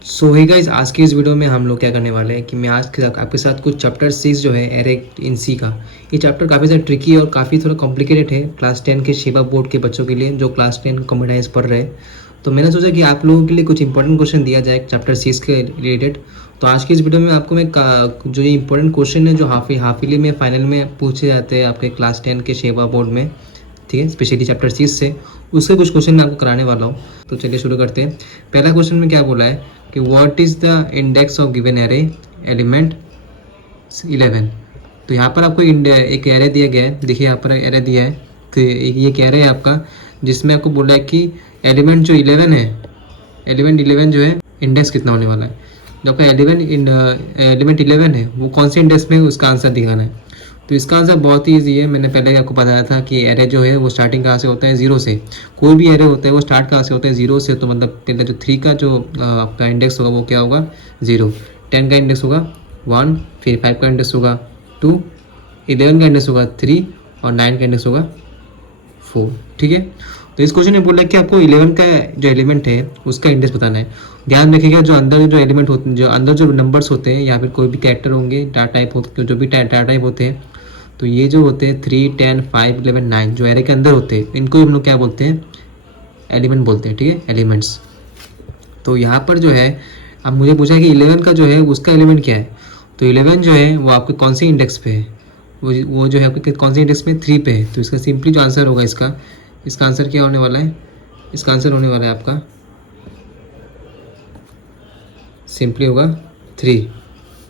सो hey guys, आज की इस वीडियो में हम लोग क्या करने वाले हैं कि मैं आज के आपके साथ कुछ चैप्टर 6 जो है एरे इन सी का। ये चैप्टर काफ़ी ज़्यादा ट्रिकी और काफ़ी थोड़ा कॉम्प्लिकेटेड है क्लास 10 के शेबा बोर्ड के बच्चों के लिए जो क्लास 10 कंप्यूटर साइंस पढ़ रहे हैं। तो मैंने सोचा कि आप लोगों के लिए कुछ इंपॉर्टेंट क्वेश्चन दिया जाए चैप्टर 6 के रिलेटेड। तो आज की इस वीडियो में आपको मैं जो ये इंपॉर्टेंट क्वेश्चन है जो हाफिली में फाइनल में पूछे जाते हैं आपके क्लास 10 के शेबा बोर्ड में, ठीक है, स्पेशली चैप्टर 6 से, उससे कुछ क्वेश्चन मैं आपको कराने वाला हूँ। तो चलिए शुरू करते हैं। पहला क्वेश्चन में क्या बोला है कि what is the index of given array element 11। तो यहाँ पर आपको एक एरे दिया गया है। देखिए यहाँ पर एरे दिया है। तो ये एक एरे है आपका जिसमें आपको बोला है कि एलिमेंट जो 11 है, एलिमेंट 11 जो है इंडेक्स कितना होने वाला है। जो आपका एलिमेंट 11 है वो कौन से इंडेक्स में है उसका आंसर दिखाना है। तो इसका आंसर बहुत ही ईजी है। मैंने पहले आपको बताया था कि एरे जो है वो स्टार्टिंग कहाँ से होता है, जीरो से। कोई भी एरे होता है वो स्टार्ट कहाँ से होता है, जीरो से। तो मतलब पहले जो 3 का जो आपका इंडेक्स होगा वो क्या होगा, 0। 10 का इंडेक्स होगा 1, फिर 5 का इंडेक्स होगा 2, 11 का इंडेक्स होगा 3 और 9 का इंडेक्स होगा 4। ठीक है। तो इस क्वेश्चन में बोला कि आपको 11 का जो एलिमेंट है उसका इंडेक्स बताना है। ध्यान रखिएगा जो अंदर जो एलिमेंट होते हैं, जो अंदर जो नंबर्स होते हैं या फिर कोई भी कैरेक्टर होंगे, डाटा टाइप होते, जो भी डाटा टाइप होते हैं, तो ये जो होते हैं 3, 10, 5, 11, 9 जो एरे के अंदर होते हैं, इनको हम लोग क्या बोलते हैं, एलिमेंट बोलते हैं। ठीक है, एलिमेंट्स। तो यहाँ पर जो है अब मुझे पूछा है कि 11 का जो है उसका एलिमेंट क्या है। तो 11 जो है वो आपके कौन से इंडेक्स पे है, वो जो है आपके कौन से इंडेक्स में, 3 पे है। तो इसका सिंपली जो आंसर होगा इसका आंसर क्या होने वाला है, इसका आंसर होने वाला है आपका सिंपली होगा 3।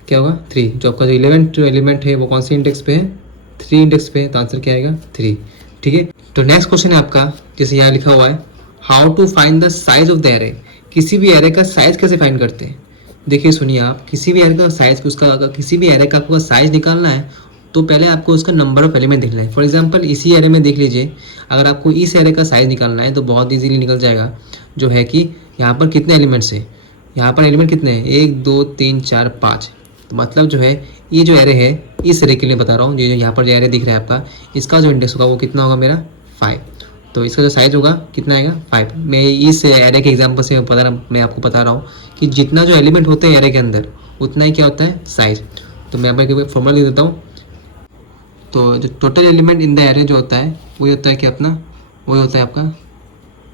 क्या होगा, 3। जो आपका जो 11 जो एलिमेंट है वो कौन से इंडेक्स पे है, 3 इंडेक्स पे है। तो आंसर क्या आएगा, 3। ठीक है। तो नेक्स्ट क्वेश्चन है आपका, जैसे यहाँ लिखा हुआ है how to find the size of the array. किसी भी एरे का साइज कैसे फाइंड करते हैं। देखिए सुनिए, आप किसी भी एरे का साइज, उसका अगर किसी भी एरे का आपको साइज निकालना है तो पहले आपको उसका नंबर ऑफ एलिमेंट देखना है। फॉर एग्जांपल इसी एरे में देख लीजिए, अगर आपको इस एरे का साइज निकालना है तो बहुत इजीली निकल जाएगा। जो है कि यहाँ पर कितने एलिमेंट्स है, यहाँ पर एलिमेंट कितने हैं, 1, 2, 3, 4, 5। तो मतलब जो है ये जो एरे है, इस एरे के लिए बता रहा हूँ, ये जो यहाँ पर जो एरे दिख रहा है आपका, इसका जो इंडेक्स होगा वो कितना होगा मेरा, 5। तो इसका जो साइज होगा कितना आएगा, 5। मैं इस एरे के एग्जांपल से मैं आपको बता रहा हूँ कि जितना जो एलिमेंट होते हैं एरे के अंदर उतना ही क्या होता है, साइज। तो मैं आपको फॉर्मूला लिख देता हूँ। तो जो total element in the array जो होता है वही होता है कि अपना, वही होता है आपका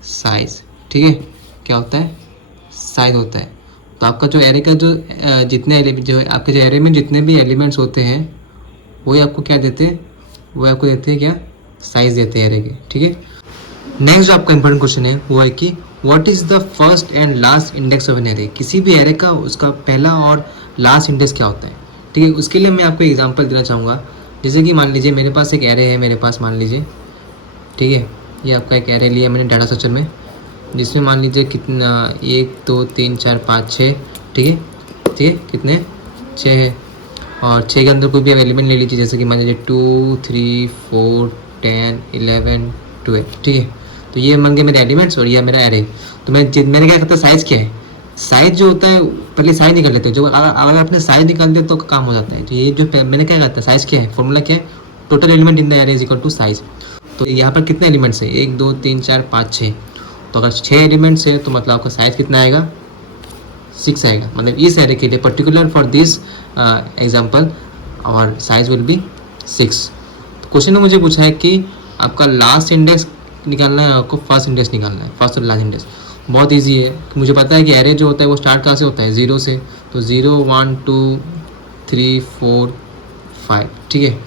साइज। ठीक है, क्या होता है, साइज होता है। तो आपका जो एरे का जो जितने जो आपके जो एरे में जितने भी एलिमेंट्स होते हैं वही आपको क्या देते हैं, वही आपको देते हैं क्या, साइज देते हैं एरे के। ठीक है। नेक्स्ट जो आपका इंपॉर्टेंट क्वेश्चन है वो है कि what is the first and last index of an array. किसी भी एरे का उसका पहला और लास्ट इंडेक्स क्या होता है। ठीक है, उसके लिए मैं आपको एग्जांपल देना चाहूँगा। जैसे कि मान लीजिए मेरे पास एक एरे है, मेरे पास मान लीजिए, ठीक है, ये आपका एक एरे लिया मैंने डाटा स्ट्रक्चर में, जिसमें मान लीजिए कितना, 1, 2, 3, 4, 5, 6। ठीक है, ठीक है, कितने, 6 है। और 6 के अंदर कोई भी एलिमेंट ले लीजिए, जैसे कि मान लीजिए 2, 3, 4, 10, 11, 12। ठीक है, तो ये मान गए मेरे एलिमेंट्स और ये मेरा एरे। तो मैंने क्या करता है, साइज़ क्या है, साइज जो होता है पहले साइज निकाल लेते हैं। जो अगर आपने साइज निकाल दिया तो काम हो जाता है। तो ये जो मैंने क्या करता है, साइज क्या है, फॉर्मूला क्या है, total element in the array is equal to size. तो यहाँ पर कितने एलिमेंट्स है, 1, 2, 3, 4, 5, 6। तो अगर 6 एलिमेंट्स है तो मतलब आपका साइज कितना आएगा, 6 आएगा। मतलब इस एरे के लिए पर्टिकुलर फॉर दिस एग्जाम्पल और साइज विल बी 6। तो क्वेश्चन ने मुझे पूछा है कि आपका लास्ट इंडेक्स निकालना है, आपको फर्स्ट इंडेक्स निकालना है, फर्स्ट और लास्ट इंडेक्स। बहुत इजी है, मुझे पता है कि एरे जो होता है वो स्टार्ट कहाँ से होता है, 0 से। तो 0, 1, 2, 3, 4, 5। ठीक है।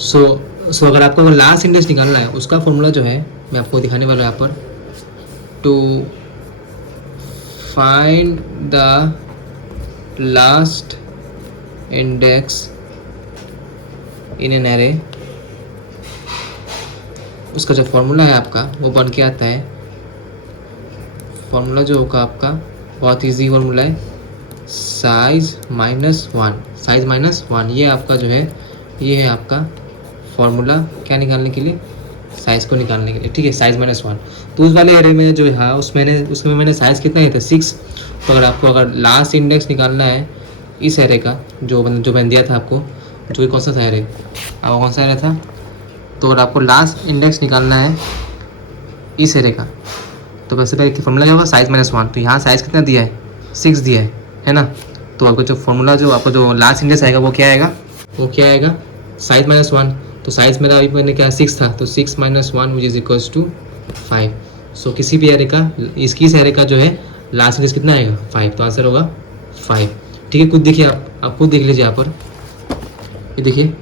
सो अगर आपको लास्ट इंडेक्स निकालना है उसका फॉर्मूला जो है मैं आपको दिखाने वाला हूँ यहाँ पर। To find the last index in an array, उसका जो फॉर्मूला है आपका वो बन के आता है। फॉर्मूला जो होगा आपका बहुत इजी फॉर्मूला है, साइज माइनस 1। साइज माइनस 1 ये आपका जो है, ये है आपका फॉर्मूला क्या निकालने के लिए, साइज़ को निकालने के लिए। ठीक है, साइज माइनस 1। तो उस वाले एरे में जो है उसमें मैंने साइज़ कितना दिया था, 6। तो अगर आपको अगर लास्ट इंडेक्स निकालना है इस एरे का, जो मैंने दिया था आपको, जो कौन सा था एरे, अब कौन सा एरे था, तो अगर आपको लास्ट इंडेक्स निकालना है इस एरे का, तो वैसे पहले फॉर्मूला क्या होगा, साइज माइनस 1। तो यहाँ साइज कितना दिया है, 6 दिया है ना। तो आपको जो फॉर्मूला जो आपको जो लास्ट इंडेक्स आएगा वो क्या आएगा, साइज माइनस 1। तो साइज मेरा अभी मैंने क्या 6 था, तो 6 minus 1 which is equals to 5। So किसी भी एरे का, इसकी एरे का जो है लास्ट इंडेक्स कितना आएगा, 5। तो आंसर होगा 5। ठीक है, खुद देखिए, आप खुद देख लीजिए यहाँ पर, ये देखिए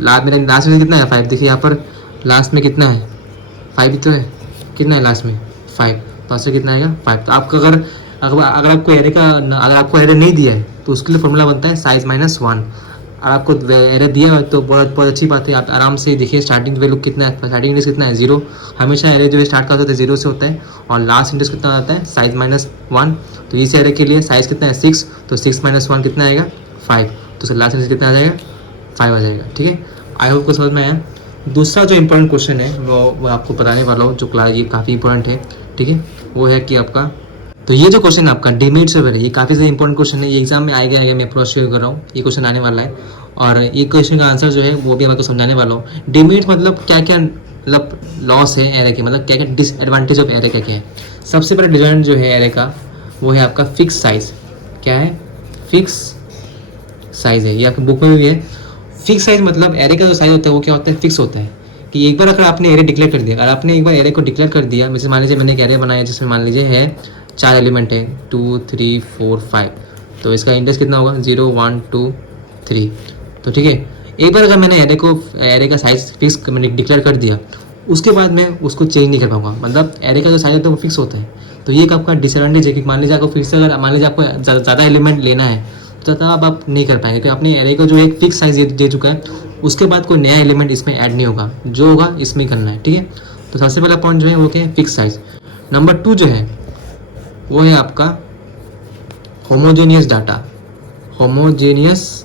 मेरा लास्ट में कितना है, 5। देखिए यहाँ पर लास्ट में कितना है, 5 ही तो है, कितना है लास्ट में 5। तो आंसर कितना आएगा, 5। तो आपका अगर आपको एरे का, अगर आपको एरे नहीं दिया है तो उसके लिए फॉर्मूला बनता है साइज माइनस 1। और आपको एरे दिया है तो बहुत अच्छी बात है, आप आराम से देखिए स्टार्टिंग वैल्यू कितना है, स्टार्टिंग इंडेक्स कितना है, 0। हमेशा एरे जो है स्टार्ट करते हैं 0 से होता है, और लास्ट इंडेक्स कितना आता है, साइज माइनस 1। तो इस एरे के लिए साइज कितना है, 6। तो 6 माइनस 1 कितना आएगा, 5। तो उसका लास्ट इंडेक्स कितना आ जाएगा, 5 आ जाएगा। ठीक है, आई होप को समझ में आया। दूसरा जो इंपॉर्टेंट क्वेश्चन है वो आपको बताने वाला हूँ, जो क्लास ये काफ़ी इंपॉर्टेंट है। ठीक है, वो है कि आपका, तो ये जो क्वेश्चन है आपका डिमेरिट से पहले, ये काफ़ी ज़्यादा इंपॉर्टेंट क्वेश्चन है, ये एग्जाम में आएगा, मैं पूरा शेयर कर रहा हूँ, ये क्वेश्चन आने वाला है। और ये क्वेश्चन का आंसर जो है वो भी मैं आपको समझाने वाला हूँ। डिमेरिट मतलब क्या क्या, मतलब लॉस है एरे के, मतलब क्या क्या डिसएडवांटेज ऑफ एरे क्या क्या है। सबसे बड़ा डिसएडवांटेज जो है एरे का वो है आपका फिक्स साइज। क्या है, फिक्स साइज है, ये आपकी बुक में भी है। फिक्स साइज मतलब एरे का जो साइज होता है वो क्या होता है, फिक्स होता है। कि एक बार अगर आपने एरे डिक्लेयर कर दिया, अगर आपने एक बार एरे को डिक्लेयर कर दिया, जैसे मान लीजिए मैंने एक एरे बनाया जिसमें मान लीजिए है 4 एलिमेंट है, 2 3 4 5। तो इसका इंडेक्स कितना होगा, 0 1 2 3। तो ठीक है, एक बार अगर मैंने एरे का साइज फिक्स डिक्लेयर कर दिया, उसके बाद मैं उसको चेंज नहीं कर पाऊंगा। मतलब एरे का जो साइज होता है वो फिक्स होता है। तो ये एक आपका डिसएडवांटेज है कि मान लीजिए आपको फिर से, अगर मान लीजिए आपको ज़्यादा एलिमेंट लेना है तो तब आप नहीं कर पाएंगे, क्योंकि आपने एरे का जो एक फिक्स साइज दे चुका है, उसके बाद कोई नया एलिमेंट इसमें ऐड नहीं होगा, जो होगा इसमें करना है। ठीक है, तो सबसे पहला पॉइंट जो है वो क्या है, फिक्स साइज। नंबर 2 जो है वो है आपका homogeneous data, homogeneous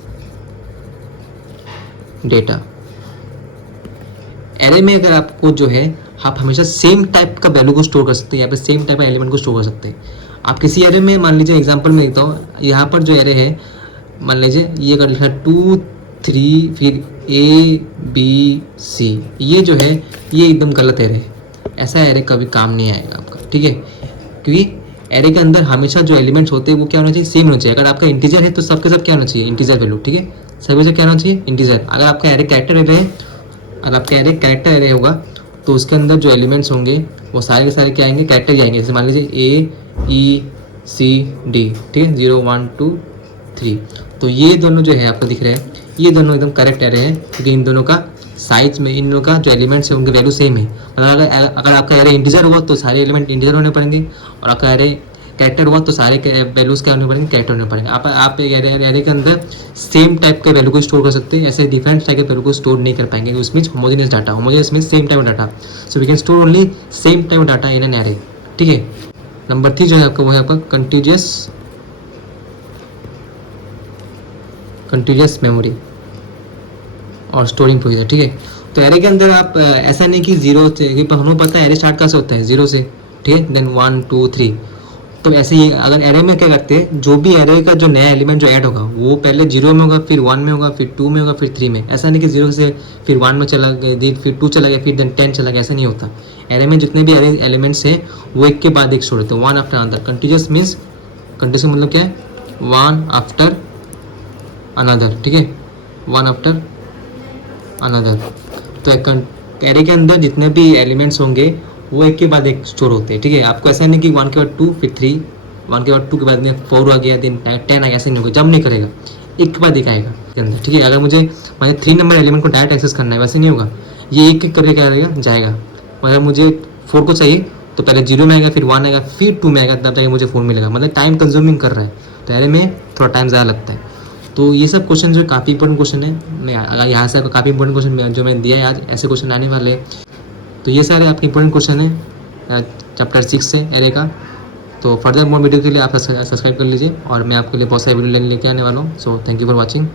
data. Array में अगर आपको जो है, आप हमेशा सेम टाइप का वैल्यू को स्टोर कर सकते हैं, यहाँ पे सेम टाइप का एलिमेंट को स्टोर कर सकते हैं। आप किसी एरे में, मान लीजिए एग्जांपल में देखता हूँ, यहाँ पर जो एरे है, मान लीजिए ये अगर लिखा 2 3 फिर A B C, ये जो है ये एकदम गलत एरे है। ऐसा एरे कभी काम नहीं आएगा आपका। ठीक है, क्योंकि एरे के अंदर हमेशा जो एलिमेंट्स होते हैं वो क्या होना चाहिए, सेम होना चाहिए। अगर आपका इंटीजर है तो सबके सब क्या होना चाहिए, इंटीजर वैल्यू। ठीक है, सभी से क्या होना चाहिए, इंटीजर। अगर आपका एरे कैरेक्टर एरे है, अगर आपका एरे कैरेक्टर एरे होगा तो उसके अंदर जो एलिमेंट्स होंगे वो सारे के सारे क्या आएंगे, कैरेक्टर ही आएंगे। जैसे मान लीजिए A E C D, ठीक है, 0 1 2 3। तो ये दोनों जो है आपको दिख रहे हैं, ये दोनों एकदम करेक्ट एरे है, क्योंकि इन दोनों का साइज में, इन दोनों का जो एलिमेंट्स है उनके वैल्यू सेम है। मतलब अगर आपका एरे इंटीजर हुआ तो सारे एलिमेंट इंटीजर होने पड़ेंगे, और आपका एरे कैरेक्टर हुआ तो सारे वैल्यूज़ क्या होने पड़ेंगे, कैरेक्टर होने पड़ेंगे। आप एरे के अंदर सेम टाइप के वैल्यू को स्टोर कर सकते हैं, ऐसे डिफरेंट टाइप के वैल्यू को स्टोर नहीं कर पाएंगे। उसमें homogeneous data, homogeneous means same type data, so we can store only same type data in an array. ठीक है, नंबर 3 जो है आपका वो है आपका कंटिन्यूअस मेमोरी और स्टोरिंग प्रोसीजर। ठीक है, तो एरे के अंदर आप ऐसा नहीं कि 0 से, हमें पता है एरे स्टार्ट कैसे होता है, 0 से। ठीक है, देन 1 2 3। तो ऐसे ही अगर एरे में क्या करते हैं, जो भी एरे का जो नया एलिमेंट जो ऐड होगा वो पहले 0 में होगा, फिर 1 में होगा, फिर 2 में होगा, फिर 3 में। ऐसा नहीं कि 0 से फिर 1 में चला गया, फिर 2 चला गया, फिर देन 10 चला गया, ऐसा नहीं होता। एरे में जितने भी एरे एलिमेंट्स हैं वो एक के बाद एक स्टोर होते हैं, one after another. Continuous means, continuous मतलब क्या है, वन आफ्टर अनदर। ठीक है, वन आफ्टर अनदर। तो एरे के अंदर जितने भी एलिमेंट्स होंगे वो एक के बाद एक स्टोर होते हैं। ठीक है, आपको ऐसा नहीं कि 1 के बाद 2 फिर 3, 1 के बाद 2 के बाद में 4 आ गया, दिन 10 आ गया, ऐसे नहीं होगा, जब नहीं करेगा, एक के बाद एक आएगा के अंदर। ठीक है, अगर मुझे 3 नंबर एलिमेंट को डायरेक्ट एक्सेस करना है, वैसे नहीं होगा, ये एक एक करके क्या करेगा, जाएगा। अगर मुझे 4 को चाहिए तो पहले 0 में आएगा, फिर 1 आएगा, फिर 2 में आएगा, तब जाके मुझे 4 मिलेगा। मतलब टाइम कंज्यूमिंग कर रहा है, तो एरे में थोड़ा टाइम ज़्यादा लगता है। तो ये सब क्वेश्चन जो काफ़ी इंपॉर्टेंट क्वेश्चन है, मैं अगर यहाँ से काफ़ी इंपॉर्टेंट क्वेश्चन जो मैं दिया है आज, ऐसे क्वेश्चन आने वाले हैं। तो ये सारे आपके इंपॉर्टेंट क्वेश्चन है चैप्टर 6 से एरे का। तो फर्दर मोर वीडियो के लिए आप सब्सक्राइब कर लीजिए, और मैं आपके लिए बहुत सारे वीडियो लेके आने वाला हूँ। So thank you for watching.